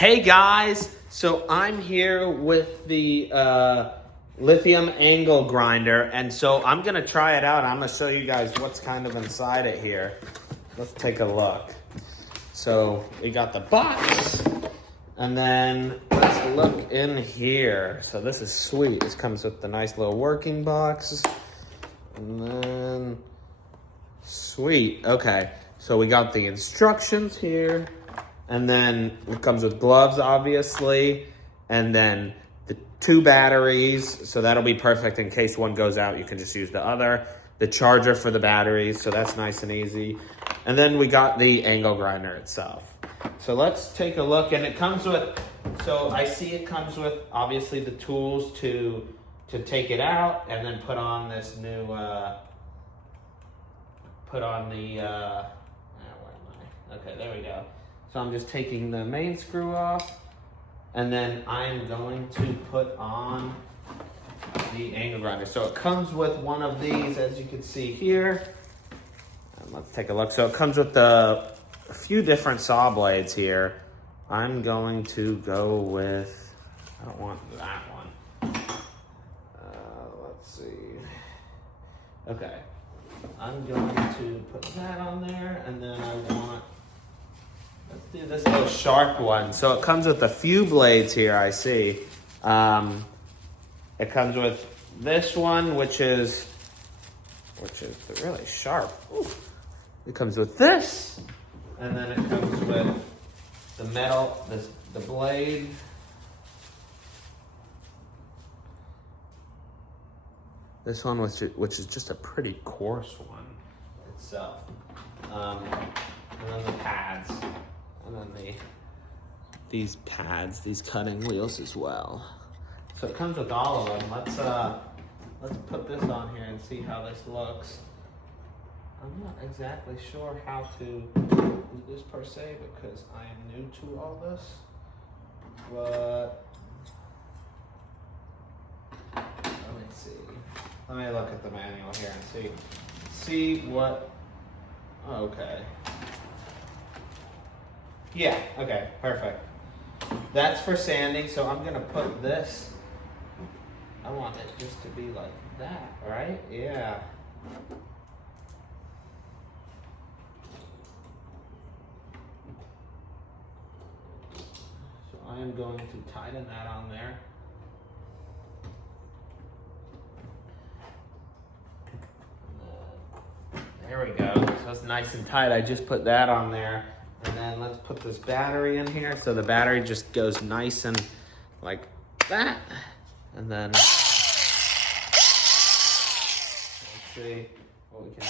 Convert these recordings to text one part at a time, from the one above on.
Hey guys, so I'm here with the Lithium angle grinder, and so I'm gonna try it out. I'm gonna show you guys what's kind of inside it here. Let's take a look. So we got the box, and then let's look in here. So this is sweet. This comes with the nice little working box, and then sweet. Okay, so we got the instructions here. And then it comes with gloves, obviously, and then the 2 batteries, so that'll be perfect in case one goes out, you can just use the other. The charger for the batteries, so that's nice and easy. And then we got the angle grinder itself. So let's take a look, and it comes with, so I see it comes with, obviously, the tools to take it out, and then put on this new, where am I? Okay, there we go. So I'm just taking the main screw off, and then I'm going to put on the angle grinder. So it comes with one of these, as you can see here. And let's take a look. So it comes with a few different saw blades here. I'm going to go with, I don't want that one. Let's see. Okay. I'm going to put that on there, and then I want, let's do this little sharp one. So it comes with a few blades here, I see. It comes with this one, which is really sharp. Ooh. It comes with this, and then it comes with the metal, the blade. This one, which is just a pretty coarse one itself. And then the pads. And then these pads, these cutting wheels as well. So it comes with all of them. Let's put this on here and see how this looks. I'm not exactly sure how to do this per se because I am new to all this. But let me see. Let me look at the manual here and see what. Oh, okay. Yeah, okay, perfect. That's for sanding, so I'm gonna put this, I want it just to be like that, right? Yeah. So I am going to tighten that on there. There we go, so it's nice and tight. I just put that on there. And then let's put this battery in here. So the battery just goes nice and like that. And then let's see what we can do.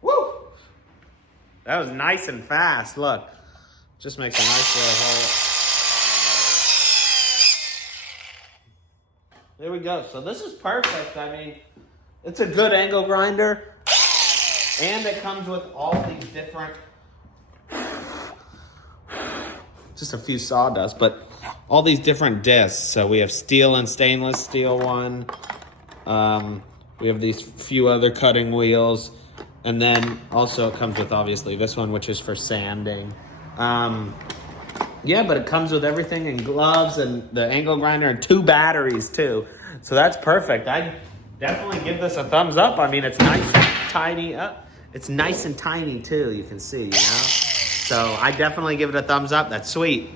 Woo! That was nice and fast. Look, just makes a nice little hole. There we go. So this is perfect. I mean, it's a good angle grinder, and it comes with all these different, just a few sawdust, but all these different discs. So we have steel and stainless steel one. We have these few other cutting wheels, and then also it comes with obviously this one, which is for sanding. Yeah, but it comes with everything and gloves and the angle grinder and 2 batteries too. So that's perfect. I definitely give this a thumbs up. I mean, it's nice and tiny. It's nice and tiny too, you can see, you know? So I definitely give it a thumbs up. That's sweet.